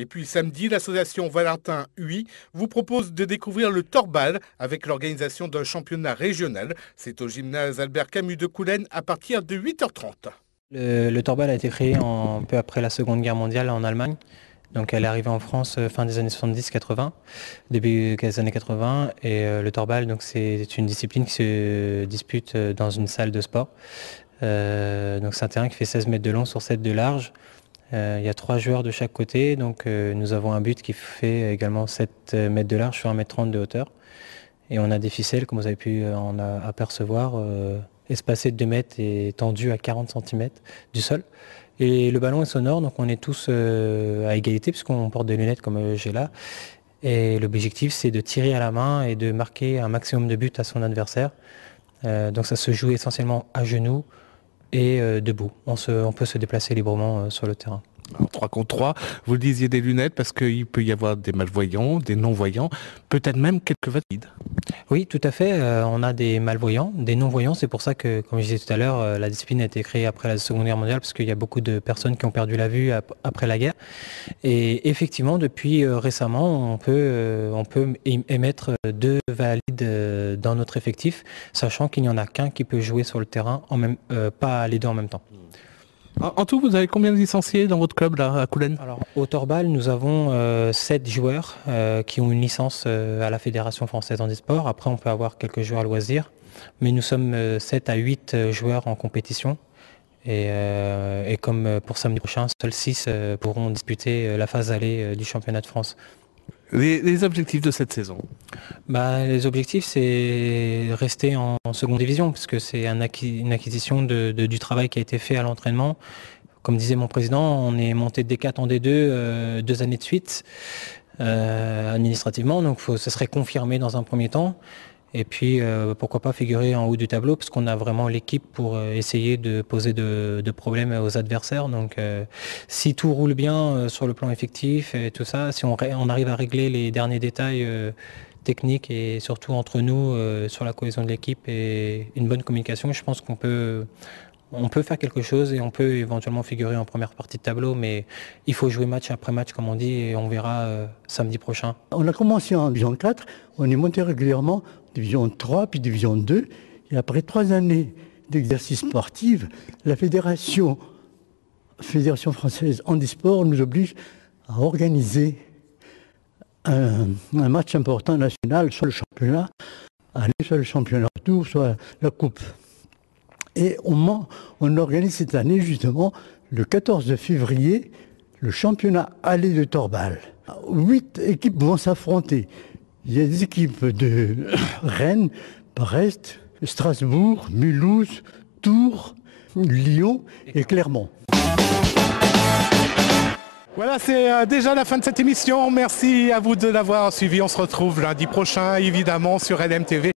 Et puis samedi, l'association Valentin UI vous propose de découvrir le torbal avec l'organisation d'un championnat régional. C'est au gymnase Albert Camus de Coulennes à partir de 8h30. Le torbal a été créé peu après la Seconde Guerre mondiale en Allemagne. Donc elle est arrivée en France fin des années 70-80, début des années 80. Et le torbal, c'est une discipline qui se dispute dans une salle de sport. Donc c'est un terrain qui fait 16 mètres de long sur 7 de large. Il y a 3 joueurs de chaque côté. Donc nous avons un but qui fait également 7 mètres de large sur 1,30 m de hauteur. Et on a des ficelles, comme vous avez pu en apercevoir, espacées de 2 mètres et tendues à 40 cm du sol. Et le ballon est sonore, donc on est tous à égalité puisqu'on porte des lunettes comme j'ai là. Et l'objectif, c'est de tirer à la main et de marquer un maximum de buts à son adversaire. Donc ça se joue essentiellement à genoux et debout. On peut se déplacer librement sur le terrain. Alors, 3 contre 3, vous le disiez, des lunettes parce qu'il peut y avoir des malvoyants, des non-voyants, peut-être même quelques valides. Oui, tout à fait. On a des malvoyants, des non-voyants. C'est pour ça que, comme je disais tout à l'heure, la discipline a été créée après la Seconde Guerre mondiale parce qu'il y a beaucoup de personnes qui ont perdu la vue après la guerre. Et effectivement, depuis récemment, on peut émettre 2 valides dans notre effectif, sachant qu'il n'y en a qu'un qui peut jouer sur le terrain, pas les 2 en même temps. En tout, vous avez combien de licenciés dans votre club là, à Coulennes? Alors, au torbal, nous avons 7 joueurs qui ont une licence à la Fédération française handisport. Après, on peut avoir quelques joueurs à loisir, mais nous sommes 7 à 8 joueurs en compétition. Et comme pour samedi prochain, seuls 6 pourront disputer la phase allée du championnat de France. Les objectifs de cette saison? Les objectifs, c'est rester en seconde division, parce que c'est une acquisition du travail qui a été fait à l'entraînement. Comme disait mon président, on est monté de D4 en D2 2 années de suite, administrativement, donc ce serait confirmé dans un premier temps. Et puis, pourquoi pas figurer en haut du tableau, parce qu'on a vraiment l'équipe pour essayer de poser de problèmes aux adversaires. Donc, si tout roule bien sur le plan effectif et tout ça, si on arrive à régler les derniers détails techniques et surtout entre nous sur la cohésion de l'équipe et une bonne communication, je pense qu'on peut faire quelque chose et on peut éventuellement figurer en première partie de tableau, mais il faut jouer match après match, comme on dit, et on verra samedi prochain. On a commencé en division 4, on est monté régulièrement, division 3, puis division 2. Et après 3 années d'exercice sportif, la Fédération française handisport nous oblige à organiser un match important national, soit le championnat, soit le championnat retour, soit la coupe. Et on organise cette année, justement, le 14 février, le championnat aller de torbal. 8 équipes vont s'affronter. Il y a des équipes de Rennes, Brest, Strasbourg, Mulhouse, Tours, Lyon et Clermont. Voilà, c'est déjà la fin de cette émission. Merci à vous de l'avoir suivi. On se retrouve lundi prochain, évidemment, sur LMTV.